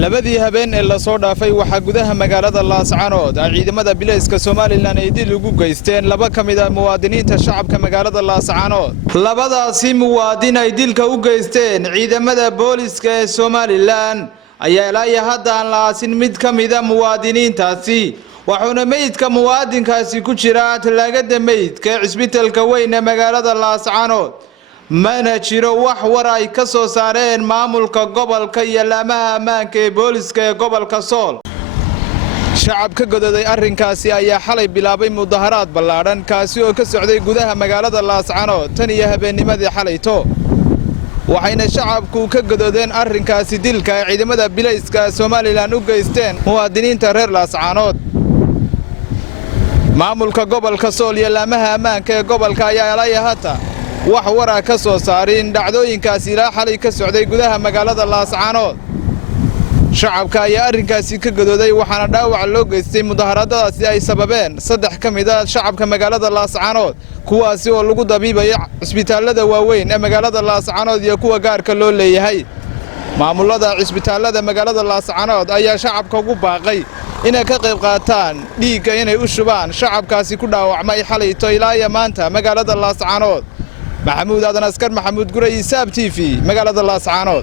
labadii habeen ee la soo dhaafay waxa gudaha magaalada Laascaanood ay ciidamada bilayska Soomaaliland ay dil ugu geysteen laba kamid ah muwaadiniinta shacabka magaalada Laascaanood labadaasi muwaadin ay dilka u geysteen ciidamada booliska ee Soomaaliland ayaa ilaa hadda aan la aasin mid kamid ah muwaadiniintaasi waxaana meydka muwaadinkaasi ku jira talaagada meydka cisbitaalka weyn ee magaalada Laascaanood mana jiro wax war ay ka soo saareen maamulka gobolka iyo laamaha ammaanka ee booliska ee gobolka Sool shacabka godaday arrinkaasi ayaa xalay bilaabay mudaharaad ballaaran kaasi oo ka socday gudaha magaalada Laascaanood tan iyo habeennimadii xalayto waxayna shacabku ka gododeen arrinkaasi dilka ciidamada bilayska Soomaaliland u geysteen muwaadiniinta reer Laascaanood maamulka gobolka Sool iyo laamaha ammaanka ee gobolka ayaa ilaa hadda wax wara ka soo saarin dhacdooyinkaasi ilaa xalay ka socday gudaha magaalada Laascaanood shacabka ayaa arrinkaasi ka gododay waxaana dhaawac loo geystay mudaharadaasi ay sababeen saddex kamid ah shacabka magaalada Laascaanood kuwaasi oo lagu dabiibay cisbitaalada waaweyn ee magaalada Laascaanood iyo kuwa gaarka loo leeyahay maamulada cisbitaalada magaalada Laascaanood ayaa shacabka ugu baaqay inay ka qayb qaataan dhiigga inay u shubaan shacabkaasi ku dhaawacmay xalayto ilaa maanta magaalada Laascaanood محمود هذا نسكر محمود قري ساب تي في مقالة الله سبحانه